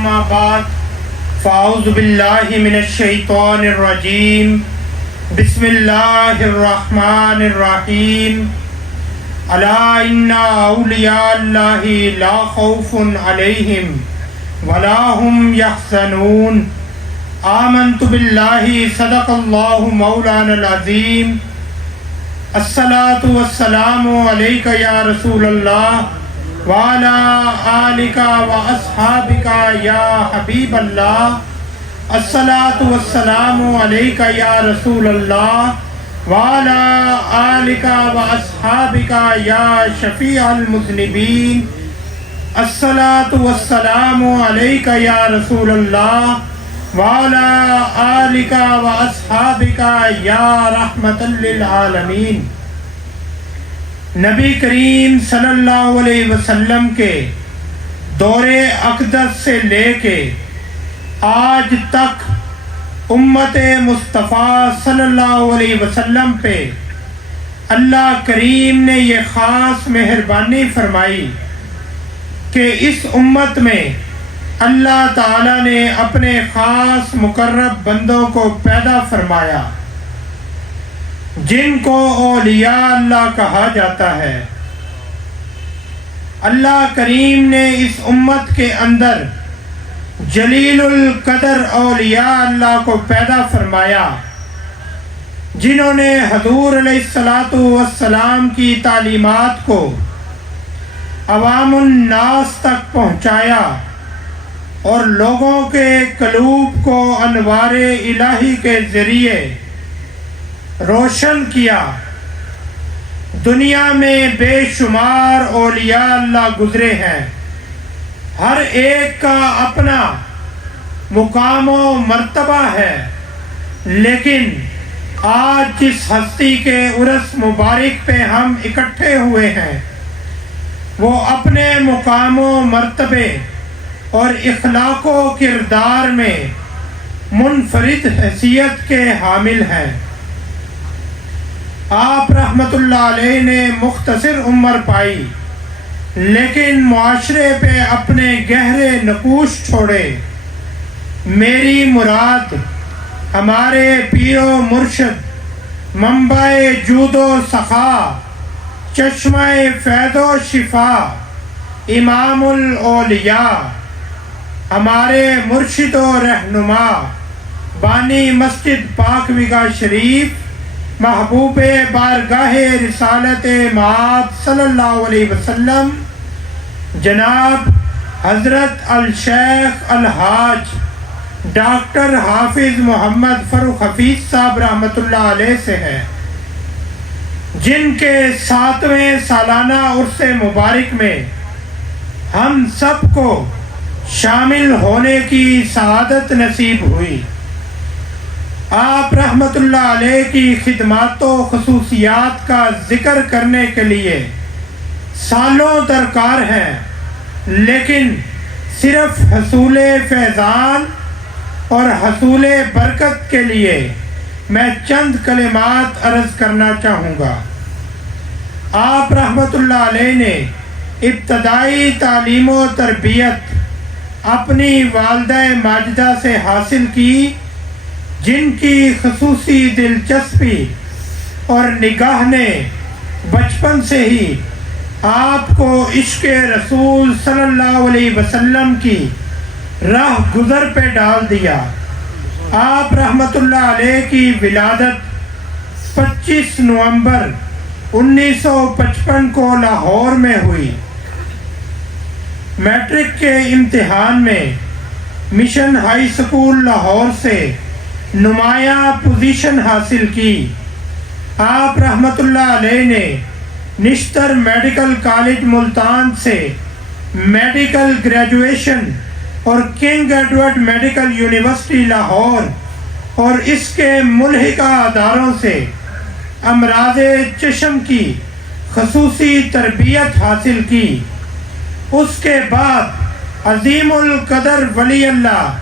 اما بعد فاعوذ باللہ من الشیطان الرجیم بسم اللہ الرحمن الرحیم الا ان اولیاء اللہ لا خوف علیہم ولا هم یحزنون آمنت باللہ صدق اللہ مولانا العظیم الصلاة والسلام علیک یا رسول اللہ وعلى آلک واصحابک یا حبیب اللہ الصلاة والسلام علیک یا رسول اللہ وعلى آلک واصحابک یا شفیع المذنبین الصلاة والسلام علیک یا رسول اللہ وعلى آلک واصحابک یا رحمۃ للعالمین۔ نبی کریم صلی اللہ علیہ وسلم کے دور اقدس سے لے کے آج تک امت مصطفیٰ صلی اللہ علیہ وسلم پہ اللہ کریم نے یہ خاص مہربانی فرمائی کہ اس امت میں اللہ تعالیٰ نے اپنے خاص مقرب بندوں کو پیدا فرمایا جن کو اولیاء اللہ کہا جاتا ہے۔ اللہ کریم نے اس امت کے اندر جلیل القدر اولیاء اللہ کو پیدا فرمایا جنہوں نے حضور علیہ الصلاۃ والسلام کی تعلیمات کو عوام الناس تک پہنچایا اور لوگوں کے قلوب کو انوار الہی کے ذریعے روشن کیا۔ دنیا میں بے شمار اولیاء اللہ گزرے ہیں، ہر ایک کا اپنا مقام و مرتبہ ہے، لیکن آج جس ہستی کے عرس مبارک پہ ہم اکٹھے ہوئے ہیں وہ اپنے مقام و مرتبے اور اخلاق و کردار میں منفرد حیثیت کے حامل ہیں۔ آپ رحمت اللہ علیہ نے مختصر عمر پائی لیکن معاشرے پہ اپنے گہرے نقوش چھوڑے۔ میری مراد ہمارے پیر و مرشد، منبع جود و سخا، چشمہ فیض و شفا، امام الاولیاء، ہمارے مرشد و رہنما، بانی مسجد پاک وگا شریف، محبوب بارگاہ رسالت مآب صلی اللہ علیہ وسلم، جناب حضرت الشیخ الحاج ڈاکٹر حافظ محمد فروخ حفیظ صاحب رحمۃ اللہ علیہ سے ہے، جن کے 7ویں سالانہ عرس مبارک میں ہم سب کو شامل ہونے کی سعادت نصیب ہوئی۔ آپ رحمت اللہ علیہ کی خدمات و خصوصیات کا ذکر کرنے کے لیے سالوں درکار ہیں، لیکن صرف حصول فیضان اور حصول برکت کے لیے میں چند کلمات عرض کرنا چاہوں گا۔ آپ رحمت اللہ علیہ نے ابتدائی تعلیم و تربیت اپنی والدہ ماجدہ سے حاصل کی، جن کی خصوصی دلچسپی اور نگاہ نے بچپن سے ہی آپ کو عشق رسول صلی اللہ علیہ وسلم کی راہ گزر پہ ڈال دیا۔ آپ رحمت اللہ علیہ کی ولادت 25 نومبر 1955 کو لاہور میں ہوئی۔ میٹرک کے امتحان میں مشن ہائی سکول لاہور سے نمایاں پوزیشن حاصل کی۔ آپ رحمت اللہ علیہ نے نشتر میڈیکل کالج ملتان سے میڈیکل گریجویشن اور king Edward medical university Lahore اور اس کے ملحقہ اداروں سے امراض چشم کی خصوصی تربیت حاصل کی۔ اس کے بعد عظیم القدر ولی اللہ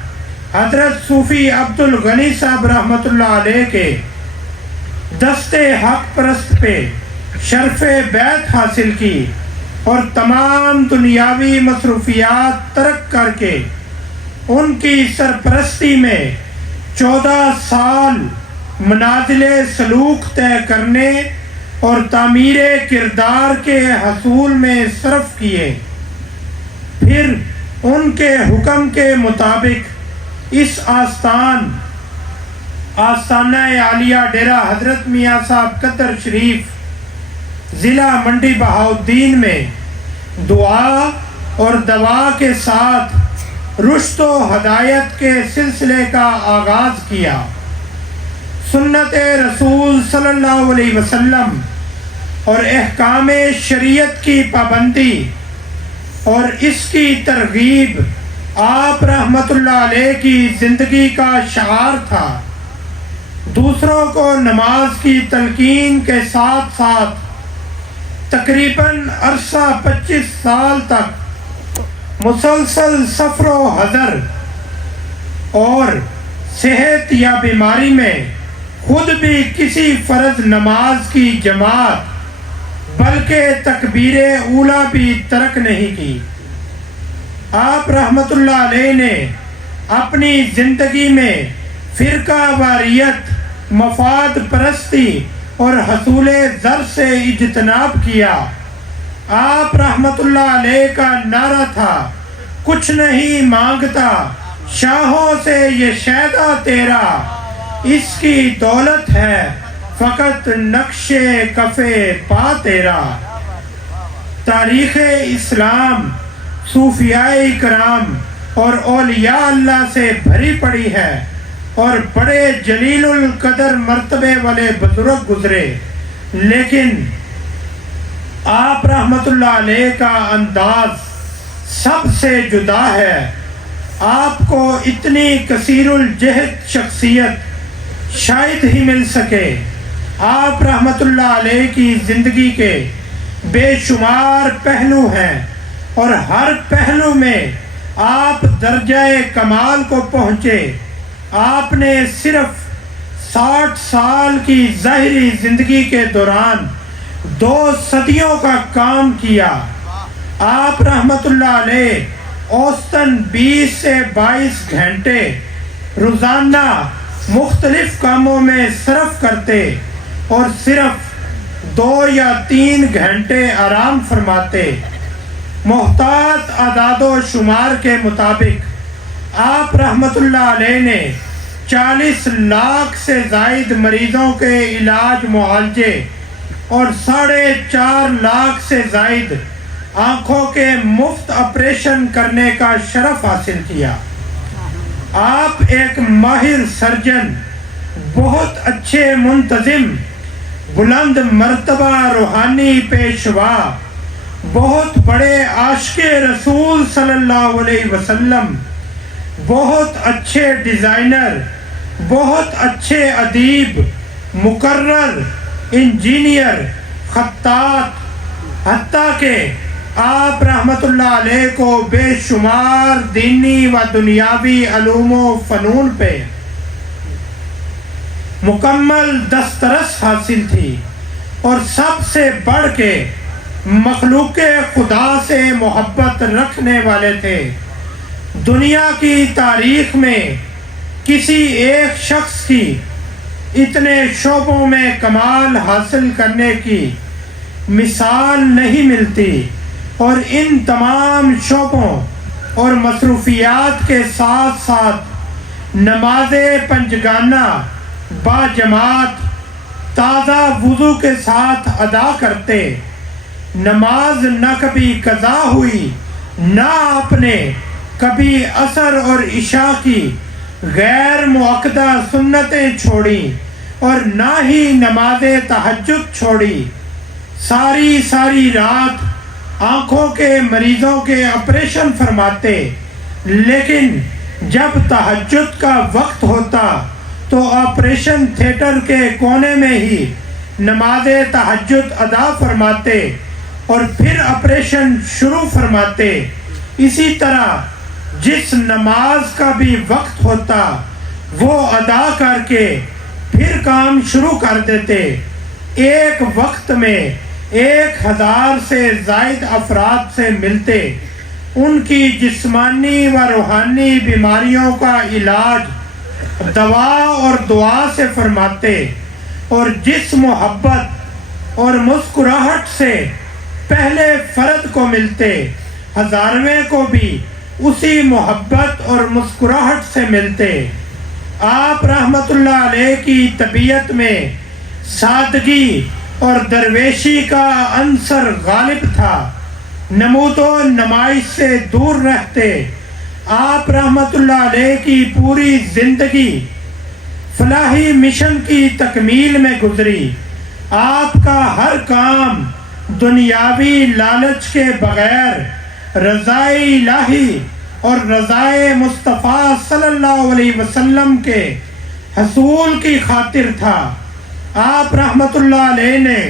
حضرت صوفی عبد الغنی صاحب رحمۃ اللہ علیہ کے دست حق پرست پہ شرف بیعت حاصل کی اور تمام دنیاوی مصروفیات ترک کر کے ان کی سرپرستی میں 14 سال منازل سلوک طے کرنے اور تعمیر کردار کے حصول میں صرف کیے. پھر ان کے حکم کے مطابق اس آستانہ عالیہ ڈیرہ حضرت میاں صاحب قدر شریف ضلع منڈی بہاؤالدین میں دعا اور دوا کے ساتھ رشد و ہدایت کے سلسلے کا آغاز کیا. سنت رسول صلی اللہ علیہ وسلم اور احکام شریعت کی پابندی اور اس کی ترغیب آپ رحمت اللہ علیہ کی زندگی کا شعار تھا. دوسروں کو نماز کی تلقین کے ساتھ ساتھ تقریباً عرصہ 25 سال تک مسلسل سفر و حضر اور صحت یا بیماری میں خود بھی کسی فرض نماز کی جماعت بلکہ تکبیر اولیٰ بھی ترک نہیں کی. آپ رحمت اللہ علیہ نے اپنی زندگی میں فرقہ واریت، مفاد پرستی اور حصول زر سے اجتناب کیا. آپ رحمت اللہ علیہ کا نعرہ تھا، کچھ نہیں مانگتا شاہوں سے یہ شیدا تیرا، اس کی دولت ہے فقط نقش کف پا تیرا. تاریخ اسلام صوفیاء کرام اور اولیاء اللہ سے بھری پڑی ہے اور بڑے جلیل القدر مرتبے والے بزرگ گزرے، لیکن آپ رحمت اللہ علیہ کا انداز سب سے جدا ہے. آپ کو اتنی کثیر الجہد شخصیت شاید ہی مل سکے. آپ رحمت اللہ علیہ کی زندگی کے بے شمار پہلو ہیں اور ہر پہلو میں آپ درجہ کمال کو پہنچے. آپ نے صرف 60 سال کی ظاہری زندگی کے دوران 2 صدیوں کا کام کیا. آپ رحمت اللہ علیہ اوسطاً 20 سے 22 گھنٹے روزانہ مختلف کاموں میں صرف کرتے اور صرف 2 یا 3 گھنٹے آرام فرماتے. محتاط اعداد و شمار کے مطابق آپ رحمت اللہ علیہ نے 40 لاکھ سے زائد مریضوں کے علاج معالجے اور 4.5 لاکھ سے زائد آنکھوں کے مفت آپریشن کرنے کا شرف حاصل کیا. آپ ایک ماہر سرجن، بہت اچھے منتظم، بلند مرتبہ روحانی پیشوا، بہت بڑے عاشق رسول صلی اللہ علیہ وسلم، بہت اچھے ڈیزائنر، بہت اچھے ادیب، مقرر، انجینئر، خطاط، حتیٰ کہ آپ رحمت اللہ علیہ کو بے شمار دینی و دنیاوی علوم و فنون پہ مکمل دسترس حاصل تھی اور سب سے بڑھ کے مخلوق خدا سے محبت رکھنے والے تھے. دنیا کی تاریخ میں کسی ایک شخص کی اتنے شعبوں میں کمال حاصل کرنے کی مثال نہیں ملتی اور ان تمام شعبوں اور مصروفیات کے ساتھ ساتھ نماز پنجگانہ با جماعت تازہ وضو کے ساتھ ادا کرتے. نماز نہ کبھی قضا ہوئی، نہ آپ نے کبھی عصر اور عشاء کی غیر معقدہ سنتیں چھوڑی اور نہ ہی نماز تہجد چھوڑی. ساری رات آنکھوں کے مریضوں کے آپریشن فرماتے، لیکن جب تہجد کا وقت ہوتا تو آپریشن تھیٹر کے کونے میں ہی نماز تہجد ادا فرماتے اور پھر آپریشن شروع فرماتے. اسی طرح جس نماز کا بھی وقت ہوتا وہ ادا کر کے پھر کام شروع کر دیتے. ایک وقت میں 1000 سے زائد افراد سے ملتے، ان کی جسمانی و روحانی بیماریوں کا علاج دوا اور دعا سے فرماتے، اور جس محبت اور مسکراہٹ سے پہلے فرد کو ملتے، ہزارویں کو بھی اسی محبت اور مسکراہٹ سے ملتے۔ آپ رحمت اللہ علیہ کی طبیعت میں سادگی اور درویشی کا عنصر غالب تھا، نمود و نمائش سے دور رہتے۔ آپ رحمت اللہ علیہ کی پوری زندگی فلاحی مشن کی تکمیل میں گزری۔ آپ کا ہر کام دنیاوی لالچ کے بغیر رضائے الہی اور رضائے مصطفیٰ صلی اللہ علیہ وسلم کے حصول کی خاطر تھا۔ آپ رحمت اللہ علیہ نے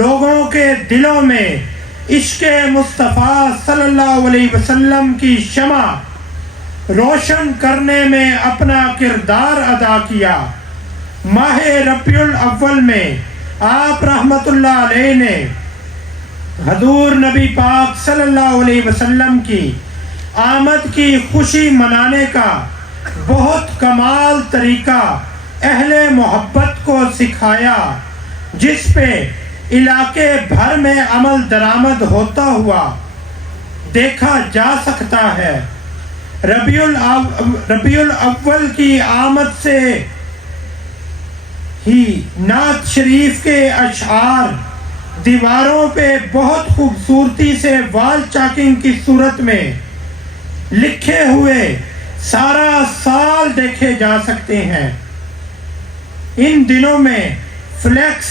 لوگوں کے دلوں میں عشق مصطفیٰ صلی اللہ علیہ وسلم کی شمع روشن کرنے میں اپنا کردار ادا کیا۔ ماہ ربیع الاول میں آپ رحمت اللہ علیہ نے حضور نبی پاک صلی اللہ علیہ وسلم کی آمد کی خوشی منانے کا بہت کمال طریقہ اہل محبت کو سکھایا، جس پہ علاقے بھر میں عمل درآمد ہوتا ہوا دیکھا جا سکتا ہے۔ ربیع الاول کی آمد سے ہی نعت شریف کے اشعار دیواروں پہ بہت خوبصورتی سے وال چاکنگ کی صورت میں لکھے ہوئے سارا سال دیکھے جا سکتے ہیں۔ ان دنوں میں فلیکس،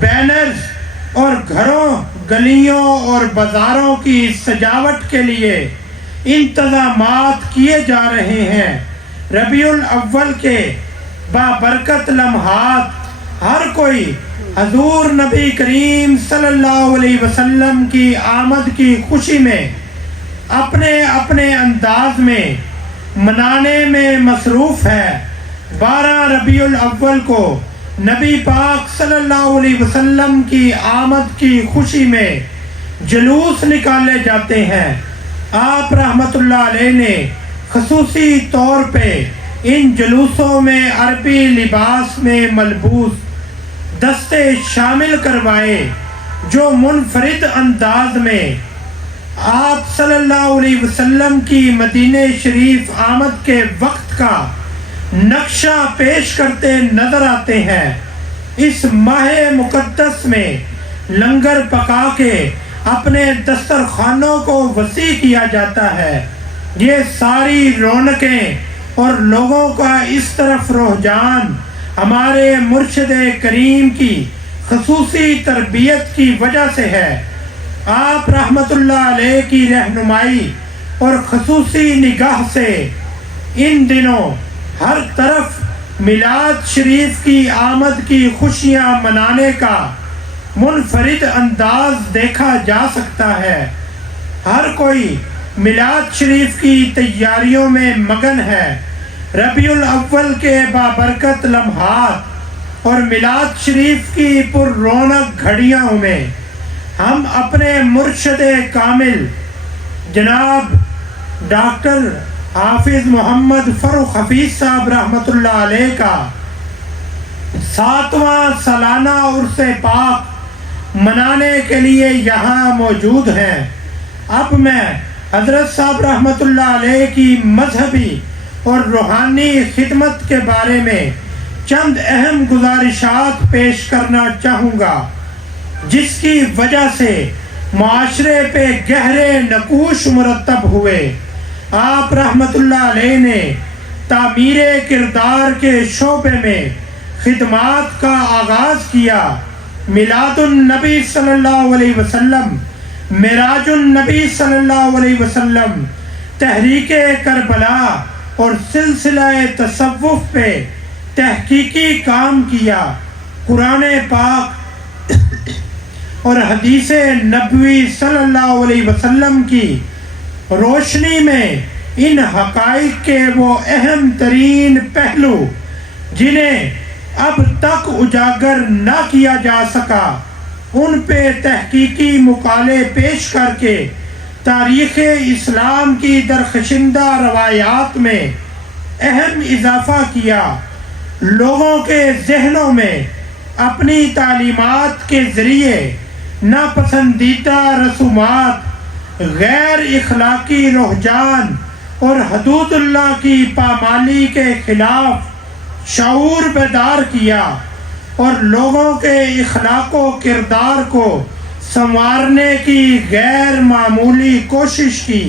بینرز اور گھروں، گلیوں اور بازاروں کی سجاوٹ کے لیے انتظامات کیے جا رہے ہیں۔ ربیع الاول کے بابرکت لمحات ہر کوئی حضور نبی کریم صلی اللہ علیہ وسلم کی آمد کی خوشی میں اپنے اپنے انداز میں منانے میں مصروف ہے۔ 12 ربیع الاول کو نبی پاک صلی اللہ علیہ وسلم کی آمد کی خوشی میں جلوس نکالے جاتے ہیں۔ آپ رحمت اللہ علیہ نے خصوصی طور پہ ان جلوسوں میں عربی لباس میں ملبوس دستے شامل کروائے، جو منفرد انداز میں آپ صلی اللہ علیہ وسلم کی مدینہ شریف آمد کے وقت کا نقشہ پیش کرتے نظر آتے ہیں۔ اس ماہ مقدس میں لنگر پکا کے اپنے دسترخوانوں کو وسیع کیا جاتا ہے۔ یہ ساری رونقیں اور لوگوں کا اس طرف رجحان ہمارے مرشد کریم کی خصوصی تربیت کی وجہ سے ہے۔ آپ رحمت اللہ علیہ کی رہنمائی اور خصوصی نگاہ سے ان دنوں ہر طرف میلاد شریف کی آمد کی خوشیاں منانے کا منفرد انداز دیکھا جا سکتا ہے۔ ہر کوئی میلاد شریف کی تیاریوں میں مگن ہے۔ ربیع الاول کے بابرکت لمحات اور میلاد شریف کی پر رونق گھڑیوں میں ہم اپنے مرشد کامل جناب ڈاکٹر حافظ محمد فروخ حفیظ صاحب رحمت اللہ علیہ کا 7واں سالانہ عرس پاک منانے کے لیے یہاں موجود ہیں۔ اب میں حضرت صاحب رحمت اللہ علیہ کی مذہبی اور روحانی خدمت کے بارے میں چند اہم گزارشات پیش کرنا چاہوں گا، جس کی وجہ سے معاشرے پہ گہرے نقوش مرتب ہوئے۔ آپ رحمت اللہ علیہ نے تعمیر کردار کے شعبے میں خدمات کا آغاز کیا۔ میلاد النبی صلی اللہ علیہ وسلم، معراج النبی صلی اللہ علیہ وسلم، تحریک کربلا اور سلسلہ تصوف پہ تحقیقی کام کیا۔ قرآن پاک اور حدیث نبوی صلی اللہ علیہ وسلم کی روشنی میں ان حقائق کے وہ اہم ترین پہلو جنہیں اب تک اجاگر نہ کیا جا سکا، ان پہ تحقیقی مقالے پیش کر کے تاریخ اسلام کی درخشندہ روایات میں اہم اضافہ کیا، لوگوں کے ذہنوں میں اپنی تعلیمات کے ذریعے ناپسندیدہ رسومات، غیر اخلاقی رجحان اور حدود اللہ کی پامالی کے خلاف شعور بیدار کیا اور لوگوں کے اخلاق و کردار کو سنوارنے کی غیر معمولی کوشش کی۔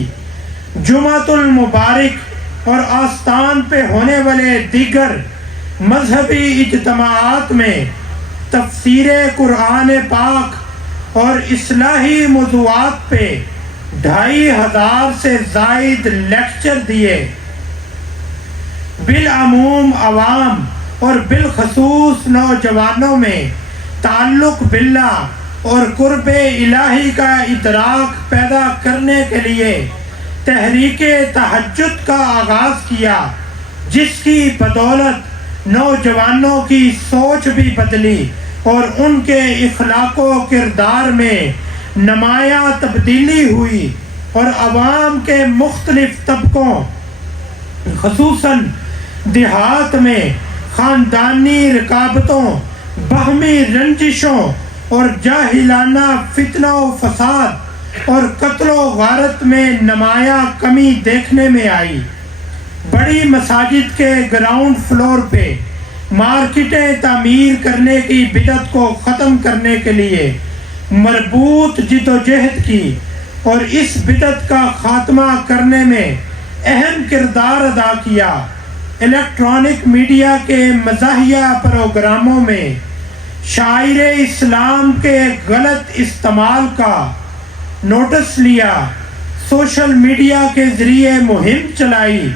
جمعۃ المبارک اور آستان پہ ہونے والے دیگر مذہبی اجتماعات میں تفسیر قرآن پاک اور اصلاحی موضوعات پہ 2500 سے زائد لیکچر دیے۔ بالعموم عوام اور بالخصوص نوجوانوں میں تعلق باللہ اور قرب الہی کا ادراک پیدا کرنے کے لیے تحریک تہجد کا آغاز کیا، جس کی بدولت نوجوانوں کی سوچ بھی بدلی اور ان کے اخلاق و کردار میں نمایاں تبدیلی ہوئی، اور عوام کے مختلف طبقوں خصوصاً دیہات میں خاندانی رکابتوں، باہمی رنجشوں اور جاہلانہ فتنہ و فساد اور قتل و غارت میں نمایاں کمی دیکھنے میں آئی۔ بڑی مساجد کے گراؤنڈ فلور پہ مارکیٹیں تعمیر کرنے کی بدعت کو ختم کرنے کے لیے مربوط جدوجہد کی اور اس بدعت کا خاتمہ کرنے میں اہم کردار ادا کیا۔ الیکٹرانک میڈیا کے مزاحیہ پروگراموں میں شاعر اسلام کے غلط استعمال کا نوٹس لیا، سوشل میڈیا کے ذریعے مہم چلائی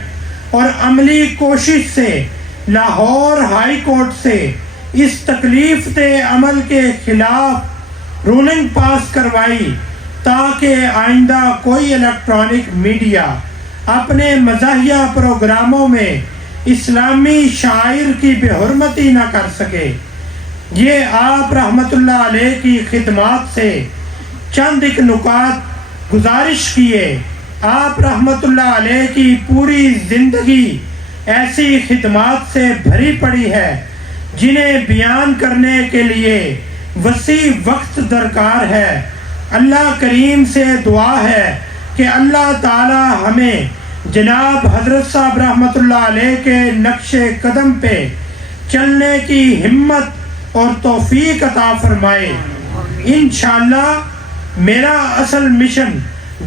اور عملی کوشش سے لاہور ہائی کورٹ سے اس تکلیف دہ عمل کے خلاف رولنگ پاس کروائی تاکہ آئندہ کوئی الیکٹرانک میڈیا اپنے مزاحیہ پروگراموں میں اسلامی شاعر کی بے حرمتی نہ کر سکے۔ یہ آپ رحمت اللہ علیہ کی خدمات سے چند ایک نکات گزارش کیے۔ آپ رحمت اللہ علیہ کی پوری زندگی ایسی خدمات سے بھری پڑی ہے جنہیں بیان کرنے کے لیے وسیع وقت درکار ہے۔ اللہ کریم سے دعا ہے کہ اللہ تعالی ہمیں جناب حضرت صاحب رحمت اللہ علیہ کے نقش قدم پہ چلنے کی ہمت اور توفیق عطا فرمائے۔ انشاءاللہ میرا اصل مشن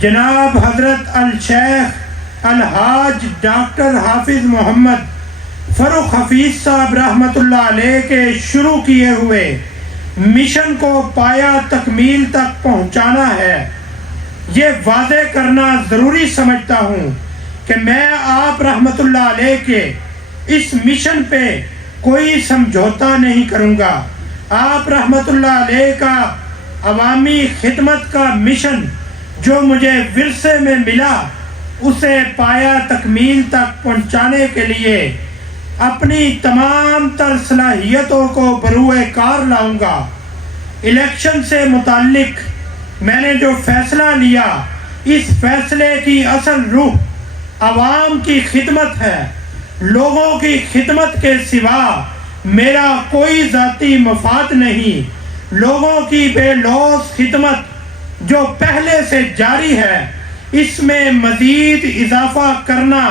جناب حضرت الشیخ الحاج ڈاکٹر حافظ محمد فروخ حفیظ صاحب رحمت اللہ علیہ کے شروع کیے ہوئے مشن کو پایا تکمیل تک پہنچانا ہے۔ یہ واضح کرنا ضروری سمجھتا ہوں کہ میں آپ رحمت اللہ علیہ کے اس مشن پہ کوئی سمجھوتا نہیں کروں گا۔ آپ رحمت اللہ علیہ کا عوامی خدمت کا مشن جو مجھے ورثے میں ملا، اسے پایا تکمیل تک پہنچانے کے لیے اپنی تمام تر صلاحیتوں کو بروئے کار لاؤں گا۔ الیکشن سے متعلق میں نے جو فیصلہ لیا، اس فیصلے کی اصل روح عوام کی خدمت ہے۔ لوگوں کی خدمت کے سوا میرا کوئی ذاتی مفاد نہیں۔ لوگوں کی بے لوث خدمت جو پہلے سے جاری ہے، اس میں مزید اضافہ کرنا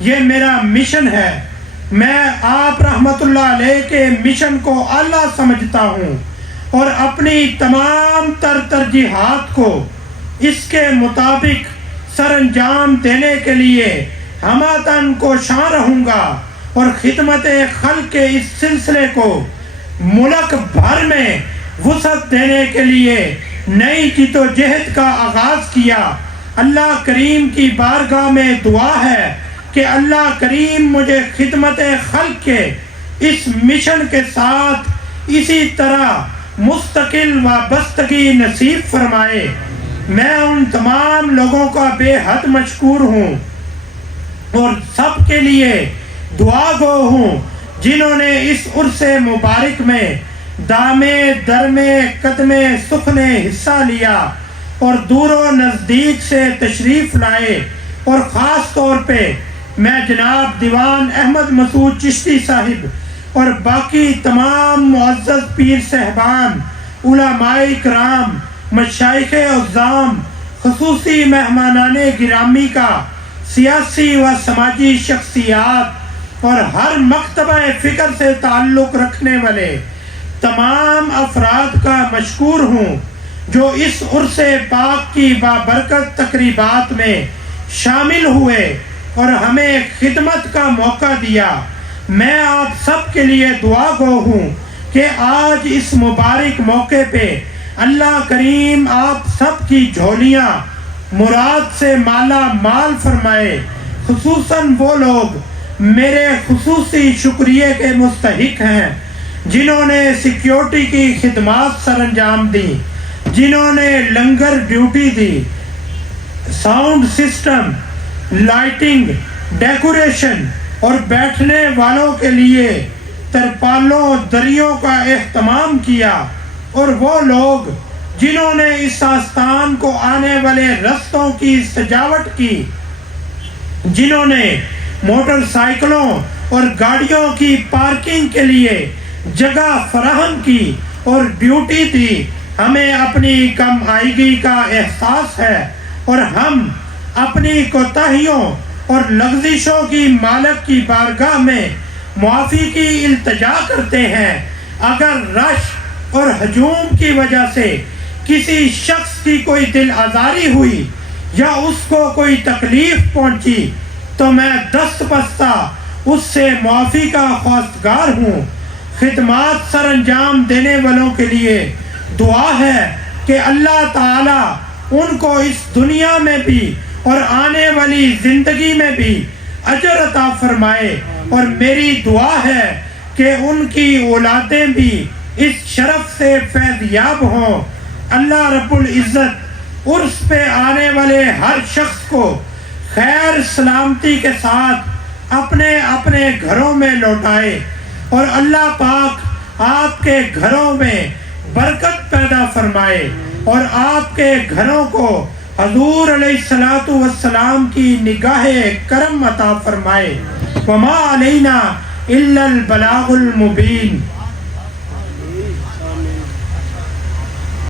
یہ میرا مشن ہے۔ میں آپ رحمت اللہ علیہ کے مشن کو اعلیٰ سمجھتا ہوں اور اپنی تمام تر ترجیحات کو اس کے مطابق سر انجام دینے کے لیے ہمہ کوشاں رہوں گا اور خدمت خلق کے اس سلسلے کو ملک بھر میں وسعت دینے کے لیے نئی جدوجہد کا آغاز کیا۔ اللہ کریم کی بارگاہ میں دعا ہے کہ اللہ کریم مجھے خدمت خلق کے اس مشن کے ساتھ اسی طرح مستقل وابستگی نصیب فرمائے۔ میں ان تمام لوگوں کا بے حد مشکور ہوں اور سب کے لیے دعا گو ہوں جنہوں نے اس عرص مبارک میں دامے درمے قدمے سخنے حصہ لیا اور دور و نزدیک سے تشریف لائے، اور خاص طور پہ میں جناب دیوان احمد مسعود چشتی صاحب اور باقی تمام معزز پیر صاحبان، علماء کرام، مشائخ عظام، خصوصی مہمانان گرامی کا، سیاسی و سماجی شخصیات اور ہر مکتبہ فکر سے تعلق رکھنے والے تمام افراد کا مشکور ہوں جو اس عرس پاک کی بابرکت تقریبات میں شامل ہوئے اور ہمیں خدمت کا موقع دیا۔ میں آپ سب کے لیے دعا گو ہوں کہ آج اس مبارک موقع پہ اللہ کریم آپ سب کی جھولیاں مراد سے مالا مال فرمائے، خصوصاً وہ لوگ میرے خصوصی شکریہ کے مستحق ہیں جنہوں نے سیکیورٹی کی خدمات سر انجام دی، جنہوں نے لنگر ڈیوٹی دی، ساؤنڈ سسٹم، لائٹنگ، ڈیکوریشن اور بیٹھنے والوں کے لیے ترپالوں دریوں کا اہتمام کیا، اور وہ لوگ جنہوں نے اس آستان کو آنے والے رستوں کی سجاوٹ کی، جنہوں نے موٹر سائیکلوں اور گاڑیوں کی پارکنگ کے لیے جگہ فراہم کی اور ڈیوٹی دی۔ ہمیں اپنی کم آئیگی کا احساس ہے اور ہم اپنی کوتاہیوں اور لغزشوں کی مالک کی بارگاہ میں معافی کی التجا کرتے ہیں۔ اگر رش اور ہجوم کی وجہ سے کسی شخص کی کوئی دل آزاری ہوئی یا اس کو کوئی تکلیف پہنچی تو میں دست بستہ اس سے معافی کا خواستگار ہوں۔ خدمات سر انجام دینے والوں کے لیے دعا ہے کہ اللہ تعالی ان کو اس دنیا میں بھی اور آنے والی زندگی میں بھی اجر عطا فرمائے، اور میری دعا ہے کہ ان کی اولادیں بھی اس شرف سے فیض یاب ہوں۔ اللہ رب العزت عرس پہ آنے والے ہر شخص کو خیر سلامتی کے ساتھ اپنے اپنے گھروں میں لوٹائے، اور اللہ پاک آپ کے گھروں میں برکت پیدا فرمائے اور آپ کے گھروں کو حضور علیہ الصلوۃ والسلام کی نگاہ کرم عطا فرمائے۔ وما علینا الا البلاغ المبین۔